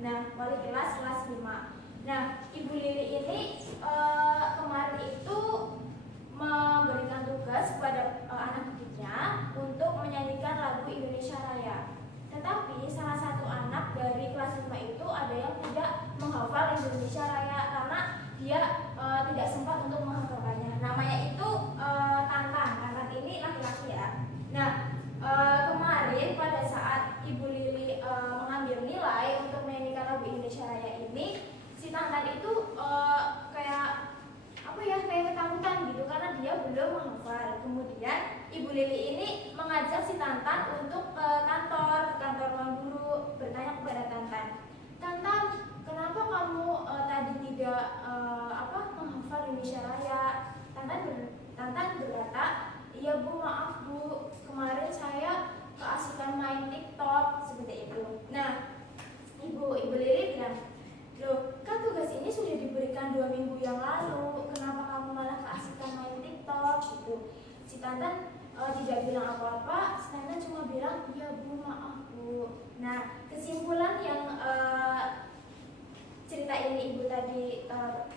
Nah, wali kelas 5. Nah, Ibu Lili ini kemarin itu memberikan tugas kepada anak didiknya untuk menyanyikan lagu Indonesia Raya. Tetapi salah satu anak dari kelas 5 itu ada yang tidak menghafal Indonesia Raya karena dia tidak sempat untuk menghafalkannya. Namanya itu Tantan. Tantan ini laki-laki ya. Nah, kemarin pada saat Ibu Lili mengambil nilai untuk menyanyikan lagu Indonesia Raya ini, si Tantan itu kayak ketakutan gitu karena dia belum menghafal. Kemudian Ibu Lili ini mengajak si Tantan untuk ke kantor ruang guru, bertanya kepada Tantan, Tantan, kenapa kamu tadi tidak menghafal Indonesia Raya? Tantan berkata, iya Bu, maaf Bu, kemarin saya keasikan main TikTok seperti itu. Nah, Ibu Lili bilang, loh, kan tugas ini sudah diberikan 2 minggu yang lalu, kenapa kamu malah keasikan main TikTok gitu. Si Tantan tidak bilang apa-apa, si Tantan cuma bilang, iya Bu, maaf Bu. Nah, kesimpulan yang cerita ini Ibu tadi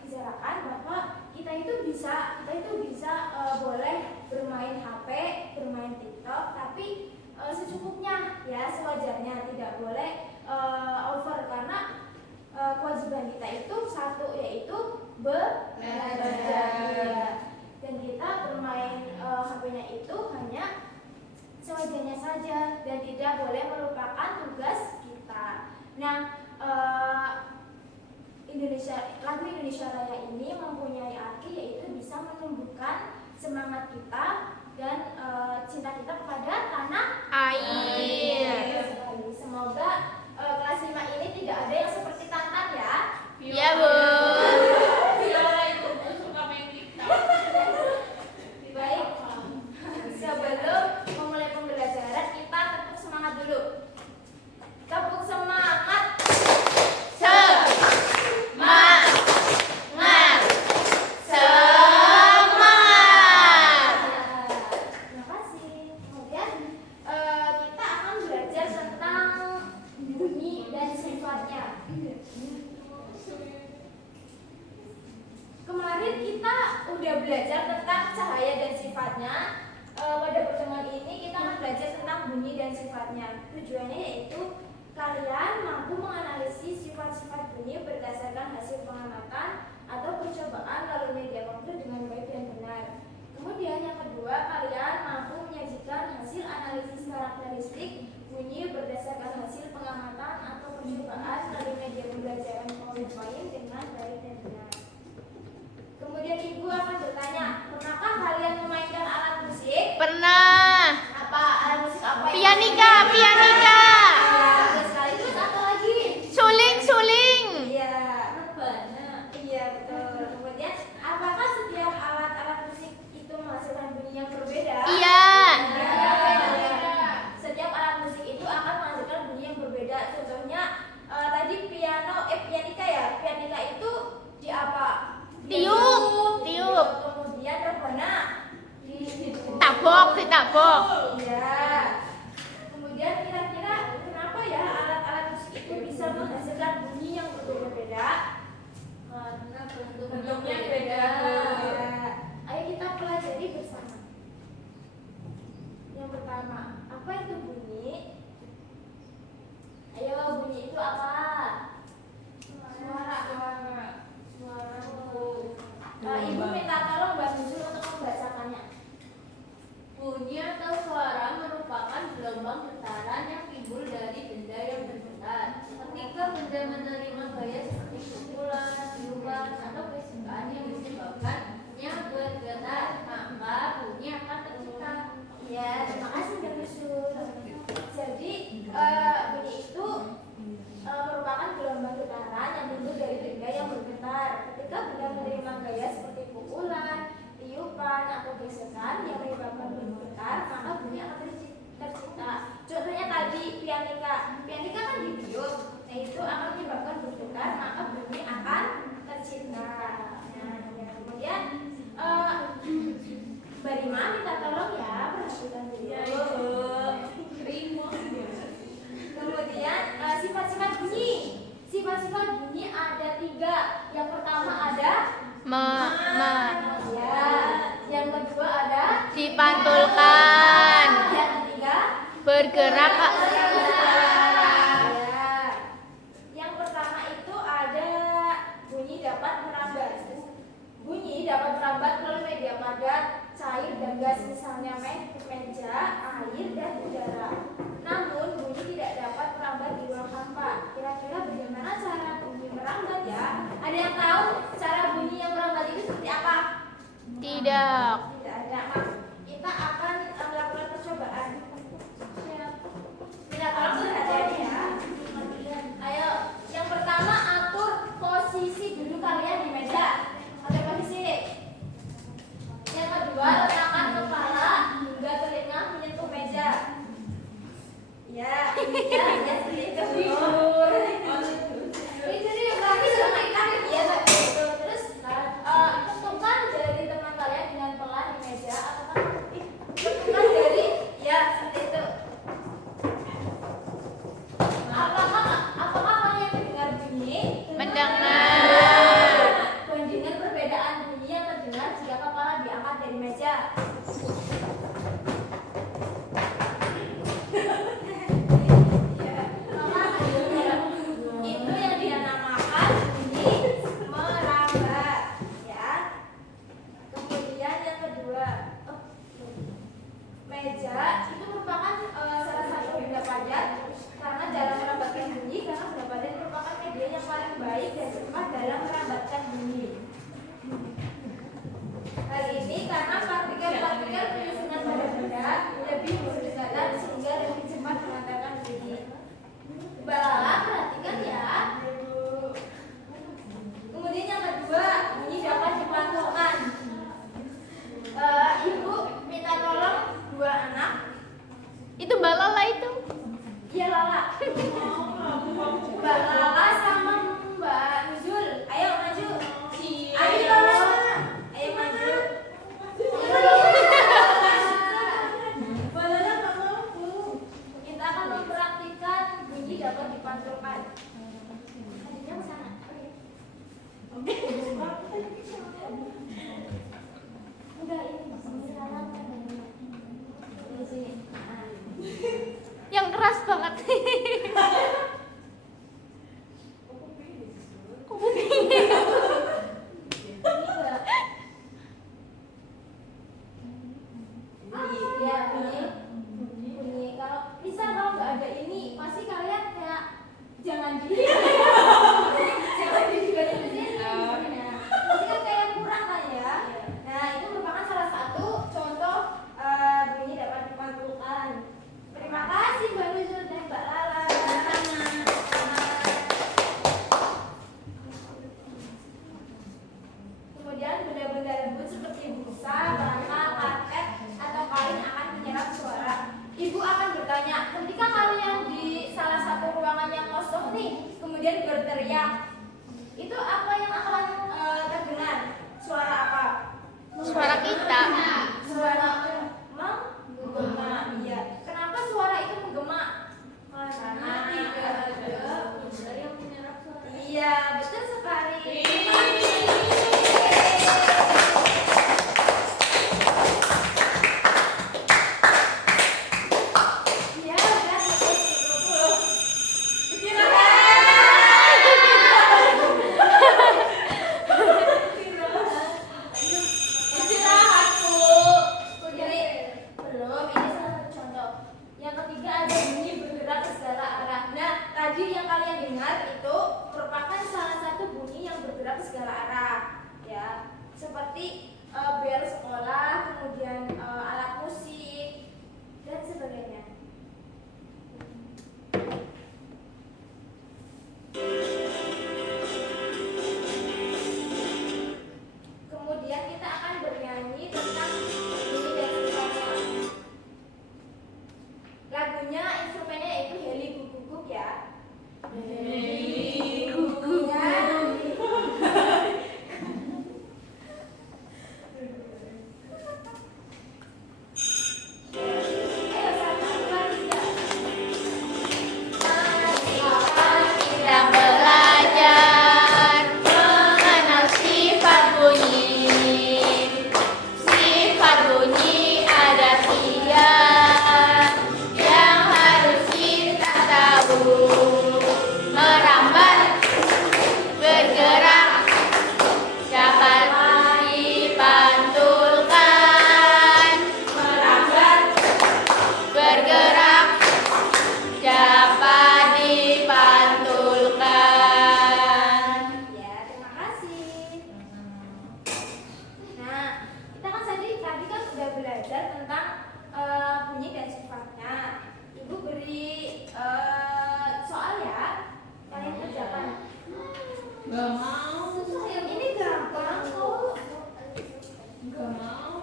bicarakan bahwa kita itu bisa boleh bermain HP, bermain TikTok, tapi secukupnya ya, sewajarnya, tidak boleh over karena kewajiban kita itu satu, yaitu belajar. Dan kita bermain HP-nya itu hanya sewajarnya saja dan tidak boleh melupakan tugas kita. Nah, lagu Indonesia Raya ini mempunyai arti, yaitu bisa menumbuhkan semangat kita dan cinta kita kepada tanah air. Semoga kelas 5 ini tidak ada yang seperti Tantan ya. Iya Bu. Baik, sebelum memulai pembelajaran kita tepuk semangat dulu. Tepuk semangat. Kemarin kita udah belajar tentang cahaya dan sifatnya. Pada pertemuan ini kita akan belajar tentang bunyi dan sifatnya. Tujuannya yaitu kalian mampu menganalisis sifat-sifat bunyi berdasarkan hasil pengamatan atau percobaan lalu media komputer dengan baik dan benar. Kemudian yang kedua, kalian mampu menyajikan hasil analisis karakteristik bunyi berdasarkan hasil pengamatan atau percobaan lalu media pembelajaran PowerPoint dengan baik dan benar. Kemudian Ibu akan bertanya, pernahkah kalian memainkan alat musik? Pernah. Apa alat musik apa? Pianika. Sekaligus apa lagi? Suling. Iya. Iya betul. Kemudian, apakah setiap alat musik itu menghasilkan bunyi yang berbeda? Iya. Setiap alat musik itu akan menghasilkan bunyi yang berbeda. Contohnya tadi pianika ya. Pianika itu di apa? Tiup. Kemudian rebana Ditabok. Iya. Kemudian kira-kira kenapa ya alat-alat musik itu bisa menghasilkan bunyi yang berbeda-beda? Karena bentuknya beda. Ayo kita pelajari bersama. Yang pertama, apa itu bunyi? Ayo, bunyi itu apa? Suara. Ibu minta tolong Mbak Nuzul untuk membacakannya. Bunyi atau suara merupakan gelombang getaran yang timbul dari benda yang bergetar. Ketika benda menerima gaya seperti pukulan, tiupan, atau bisikan yang disebabkannya bergetar, maka bunyi akan tercipta. Ya, terima kasih Mbak Nuzul. Jadi bunyi itu merupakan gelombang getaran yang timbul dari benda yang bergetar. Ketika benda menerima gaya seperti pukulan, tiupan, atau gesekan yang menyebabkan bergetar, maka bunyi akan tercipta. Contohnya tadi pianika kan ditiup, nah itu akan menyebabkan bergetar, maka bunyi akan tercipta. Nah, ya. Kemudian Mbak Rima minta tolong ya, perhatikan dulu. Kemudian sifat-sifat bunyi. bergerak, Kak. Ya. Yang pertama itu ada bunyi dapat merambat. Bunyi dapat merambat melalui media padat, cair dan gas, misalnya meja, air, dan udara. Namun bunyi tidak dapat merambat di ruang hampa. Kira-kira bagaimana cara bunyi merambat ya? Ada yang tahu cara bunyi yang merambat itu seperti apa? Tidak. Tidak ada, Mak. Kita akan melakukan percobaan. Minta tolong perhatiannya ya. Ayo, yang pertama atur posisi duduk kalian di meja. Atur posisi. Yang kedua, letakkan kepala hingga telinga menyentuh meja. Ya, seperti itu. Tidur yuk, kaki sudah naik. Ya, seperti itu. Terus tentukan jari teman kalian dengan pelan di meja atau tentukan jari. Ya, seperti itu. Apakah kalian mendengar bunyi? Mendengar. Bandingkan perbedaan bunyi yang terdengar jika kepala diangkat dari meja. Itu yang dinamakan bunyi merambat, ya. Kemudian yang kedua, meja itu merupakan salah satu benda padat karena dalam merambatkan bunyi, karena benda padat merupakan media yang paling baik dan cepat dalam merambatkan bunyi. Hal ini karena partikel-partikel penyusunan pada benda lebih berdekatan sehingga lebih cepat mengantarkan bunyi. Mbak Lala, perhatikan ya. Kemudian yang kedua, bunyi dapat dipantulkan. Ibu minta tolong dua anak. Itu Mbak Lala itu. Iya Lala. Mbak Lala sama Mbak Nuzul. Ayo maju. Ayo Lala. Ayo maju. Mbak Lala nggak mampu. Kita akan mempraktikkan bunyi dapat dipantulkan. Hadirnya ke sana. Oke. Enggak, ini sekarang di sini. Nah. Yang keras banget. Iya, bunyi. Kalau bisa kalau nggak ada ini, pasti kalian kayak jangan di juga di sini. Nah, pasti kan kayak kurang kan ya. Nah, itu merupakan salah satu contoh bunyi dapat dipantulkan. Terima kasih Mbak Nuzul dan Mbak Lala. Kemudian benda-benda lembut seperti busa, bantal, karpet, atau kain akan menyerap suara. Ibu akan bertanya, ketika kalian di salah satu ruangan yang kosong nih, kemudian berteriak, itu apa yang akan terdengar? Suara apa? Suara kita. Suara menggema. Iya. Kenapa suara itu menggema? Karena tidak ada benda yang menyerap suara. iya, betul sekali. Iya, udah cukup. Istirahat, Bu. Jadi belum, ini salah satu contoh. Yang ketiga ada bunyi bergerak ke segala arah. Nah, tadi yang kalian dengar itu merupakan salah satu bunyi yang bergerak ke segala arah, ya. Seperti bel sekolah, kemudian alat musik dan sebagainya. Kemudian kita akan bernyanyi tentang bunyi dan instrumennya. Lagunya, instrumennya yaitu Heli Guguk ya. Heli Guguk. Ayo satu, dua, tiga. Kita belajar mengenal sifat bunyi. Sifat bunyi ada 3 yang Gak mau. Ini gampang kok. Gak mau.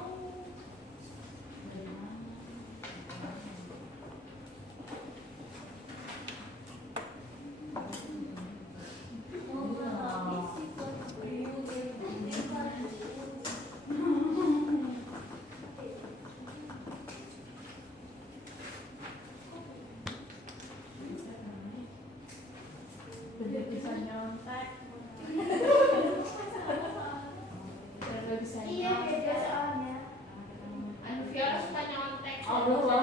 Udah bisa nyontek. Udah bisa Iya, beda soalnya. Anu Viola suka nyontek. Allah